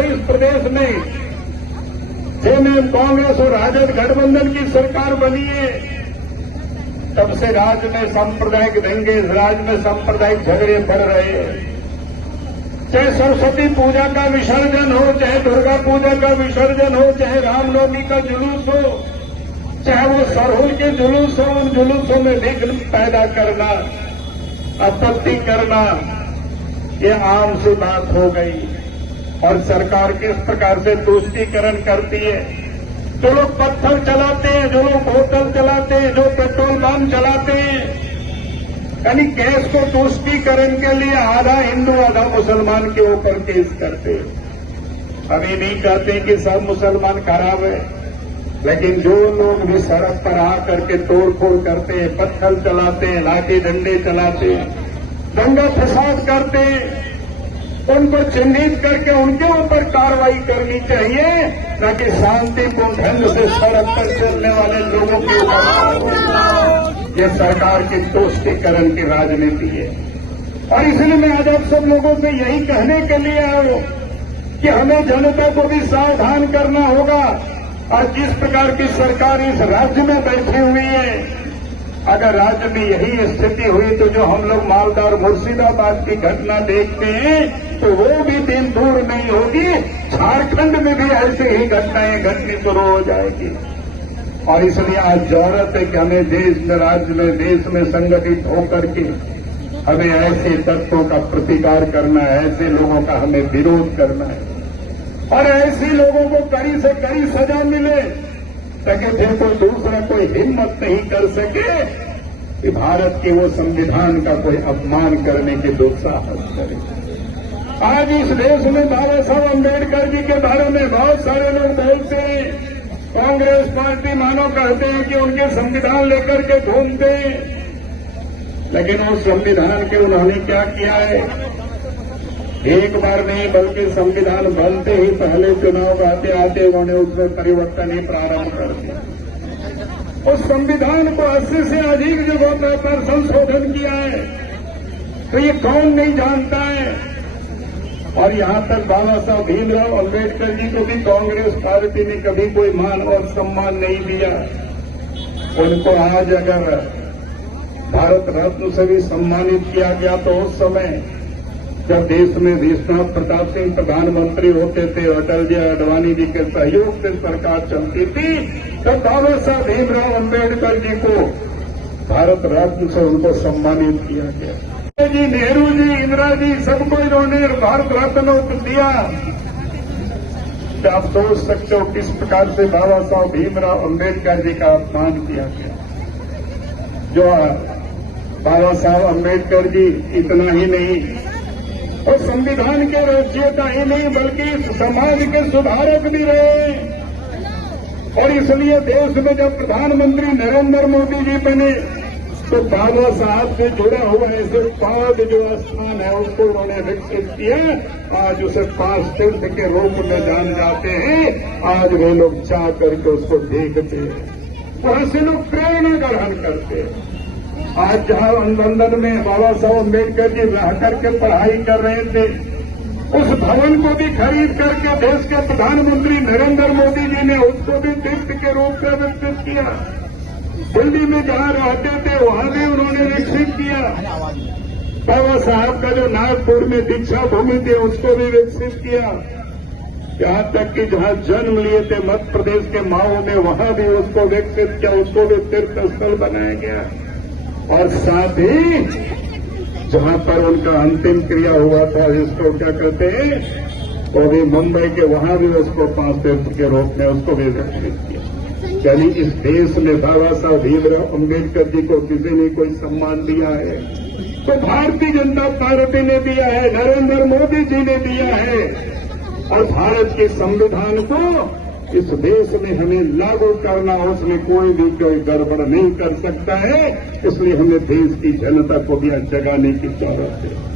से इस प्रदेश में जेएमएम कांग्रेस और राजद गठबंधन की सरकार बनी है, तब से राज्य में सांप्रदायिक दंगे, राज्य में सांप्रदायिक झगड़े बढ़ रहे हैं। चाहे सरस्वती पूजा का विसर्जन हो, चाहे दुर्गा पूजा का विसर्जन हो, चाहे रामनवमी का जुलूस हो, चाहे वो सरहुल के जुलूस हो, उन जुलूसों में विघ्न पैदा करना, आपत्ति करना, ये आम सी बात हो गई। और सरकार किस प्रकार से तुष्टीकरण करती है। जो लोग पत्थर चलाते हैं, जो लोग होटल चलाते हैं, जो पेट्रोल पंप चलाते हैं, यानी गैस को तुष्टीकरण के लिए आधा हिंदू आधा मुसलमान के ऊपर केस करते हैं। अभी नहीं कहते कि सब मुसलमान खराब है, लेकिन जो लोग भी सड़क पर आ करके तोड़फोड़ करते हैं, पत्थर चलाते हैं, लाठी डंडे चलाते हैं, दंगा फसाद करते हैं, उनको चिन्हित करके उनके ऊपर कार्रवाई करनी चाहिए, न कि शांतिपूर्ण ढंग से सड़क पर चलने वाले लोगों के ऊपर। ये सरकार की तुष्टीकरण की राजनीति है। और इसलिए मैं आज आप सब लोगों से यही कहने के लिए आया हूं कि हमें जनता को भी सावधान करना होगा। और जिस प्रकार की सरकार इस राज्य में बैठी हुई है, अगर राज्य में यही स्थिति हुई तो जो हम लोग मालदा और मुर्शिदाबाद की घटना देखते हैं, तो वो भी दिन दूर नहीं होगी। झारखंड में भी ऐसी ही घटनाएं घटनी शुरू हो जाएगी। और इसलिए आज जरूरत है कि हमें देश में, राज्य में, देश में संगठित होकर के हमें ऐसे तत्वों का प्रतिकार करना है, ऐसे लोगों का हमें विरोध करना है और ऐसे लोगों को कड़ी से कड़ी सजा मिले, ताकि फिर कोई दूसरा कोई हिम्मत नहीं कर सके कि भारत के वो संविधान का कोई अपमान करने के दुस्साहस करे। आज इस देश में बाबा साहब अम्बेडकर जी के बारे में बहुत सारे लोग बोलते हैं। कांग्रेस पार्टी मानो कहते हैं कि उनके संविधान लेकर के घूमते हैं, लेकिन उस संविधान के उन्होंने क्या किया है? एक बार नहीं बल्कि संविधान बनते ही पहले चुनाव आते आते उन्होंने उसमें परिवर्तन ही प्रारंभ कर दिया। उस संविधान को 80 से अधिक जगहों पर संशोधन किया है, तो ये कौन नहीं जानता है। और यहां तक बाबा साहब भीमराव अम्बेडकर जी को भी कांग्रेस पार्टी ने कभी कोई मान और सम्मान नहीं दिया। उनको आज अगर भारत रत्न से भी सम्मानित किया गया तो उस समय जब देश में विश्वनाथ प्रताप सिंह प्रधानमंत्री होते थे, अटल जी अडवाणी जी के सहयोग से सरकार चलती थी, तब बाबा साहब भीमराव अम्बेडकर जी को भारत रत्न से उनको सम्मानित किया गया। जी, नेहरू जी, इंदिरा जी, सबको इन्होंने भारत रत्न दिया। आप सोच सकते हो किस प्रकार से बाबा साहब भीमराव अम्बेडकर जी का अपमान किया गया। जो बाबा साहब अम्बेडकर जी इतना ही नहीं और संविधान के रचयिता ही नहीं बल्कि समाज के सुधारक भी रहे। और इसलिए देश में जब प्रधानमंत्री नरेंद्र मोदी जी बने तो बाबा साहब से जुड़ा हुआ ऐसे 5 जो स्थान है उसको उन्होंने विकसित किया। आज उसे 5 तीर्थ के रूप में जान जाते हैं। आज वे लोग चाह करके उसको देखते हैं, वहां से लोग प्रेरणा ग्रहण करते हैं। आज जहां लंदन में बाबा साहब अम्बेडकर जी रह करके पढ़ाई कर रहे थे, उस भवन को भी खरीद करके देश के प्रधानमंत्री नरेंद्र मोदी जी ने उसको भी तीर्थ के रूप में विकसित किया। दिल्ली में जहां रहते थे वहां भी उन्होंने विकसित किया। बाबा साहब का जो नागपुर में दीक्षा भूमि थी उसको भी विकसित किया। यहां तक कि जहां जन्म लिए थे मध्य प्रदेश के माओ में, वहां भी उसको विकसित किया, उसको भी तीर्थ स्थल बनाया गया। और साथ ही जहां पर उनका अंतिम क्रिया हुआ था, जिसको क्या कहते हैं, वो भी मुंबई के, वहां भी उसको 5 तीर्थ के रूप में उसको भी विकसित किया। यानी इस देश में बाबा साहब भीमराव अम्बेडकर जी को किसी ने कोई सम्मान दिया है तो भारतीय जनता पार्टी ने दिया है, नरेंद्र मोदी जी ने दिया है। और भारत के संविधान को इस देश में हमें लागू करना, उसमें कोई भी कोई गड़बड़ नहीं कर सकता है। इसलिए हमें देश की जनता को भी जगाने की जरूरत है।